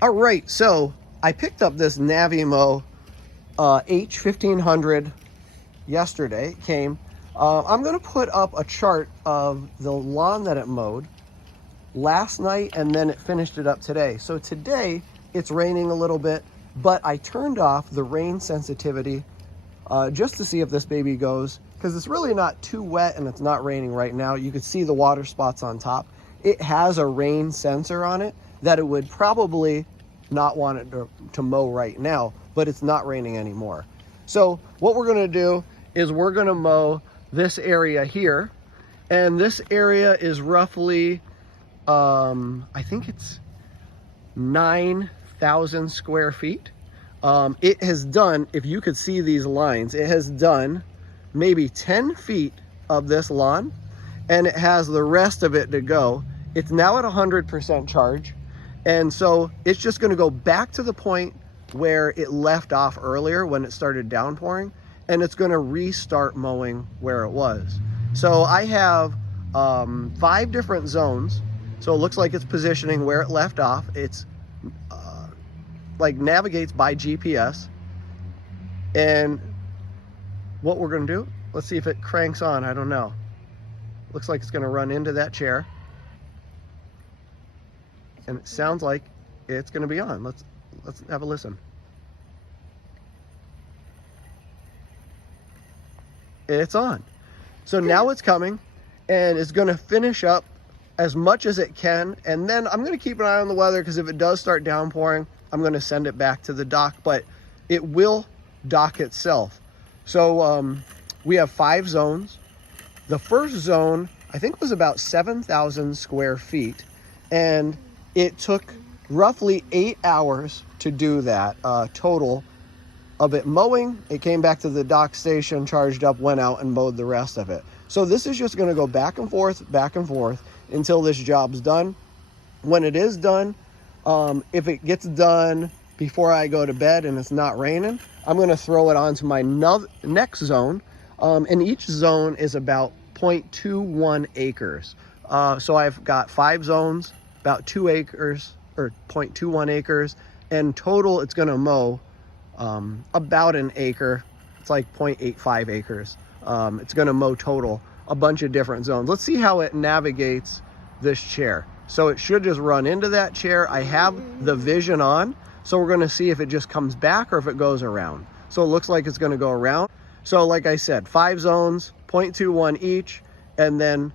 All right, so I picked up this Navimow H1500 yesterday. It came. I'm going to put up a chart of the lawn that it mowed last night, and then it finished it up today. So today it's raining a little bit, but I turned off the rain sensitivity just to see if this baby goes, because it's really not too wet and it's not raining right now. You could see the water spots on top. It has a rain sensor on it that it would probably not want it to mow right now, but it's not raining anymore. So what we're going to do is we're going to mow this area here, and this area is roughly I think it's 9,000 square feet. It has done, if you could see these lines, it has done maybe 10 feet of this lawn, and it has the rest of it to go. It's now at 100% charge, and so it's just going to go back to the point where it left off earlier when it started downpouring, and it's going to restart mowing where it was. So I have 5 different zones. So it looks like it's positioning where it left off. It's like navigates by GPS. And what we're going to do, let's see if it cranks on. I don't know. Looks like it's going to run into that chair. And it sounds like it's going to be on. Let's have a listen. It's on. So now it's coming, and it's going to finish up as much as it can, and then I'm going to keep an eye on the weather, because if it does start downpouring, I'm going to send it back to the dock, but it will dock itself. So we have 5 zones. The first zone, I think, was about 7,000 square feet, and it took roughly 8 hours to do that total of it mowing. It came back to the dock station, charged up, went out and mowed the rest of it. So this is just going to go back and forth until this job's done. When it is done, if it gets done before I go to bed and it's not raining, I'm going to throw it onto my next zone. And each zone is about 0.21 acres. So I've got 5 zones, about 2 acres, or 0.21 acres, and total it's going to mow about an acre. It's like 0.85 acres. It's going to mow total a bunch of different zones. Let's see how it navigates this chair. So it should just run into that chair. I have the vision on, so we're going to see if it just comes back or if it goes around. So it looks like it's going to go around. So like I said, 5 zones, 0.21 each, and then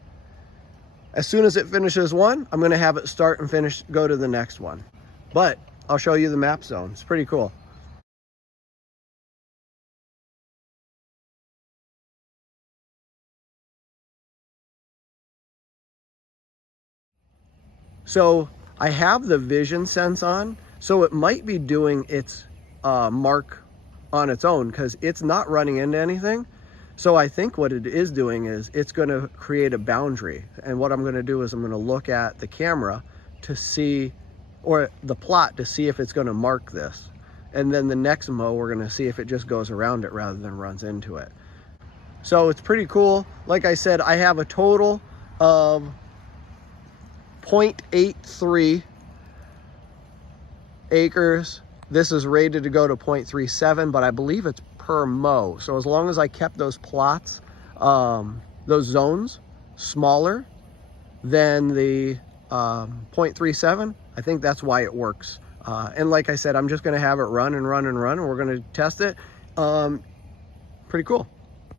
as soon as it finishes one, I'm going to have it start and finish, go to the next one. But I'll show you the map zone. It's pretty cool. So I have the vision sense on, so it might be doing its mark on its own, because it's not running into anything. So I think what it is doing is it's going to create a boundary. And what I'm going to do is I'm going to look at the camera to see, or the plot to see if it's going to mark this. And then the next mow, we're going to see if it just goes around it rather than runs into it. So it's pretty cool. Like I said, I have a total of 0.83 acres. This is rated to go to 0.37, but I believe it's per mow. So as long as I kept those plots, those zones smaller than the 0.37, I think that's why it works. And like I said, I'm just going to have it run and run and run, and we're going to test it. Pretty cool.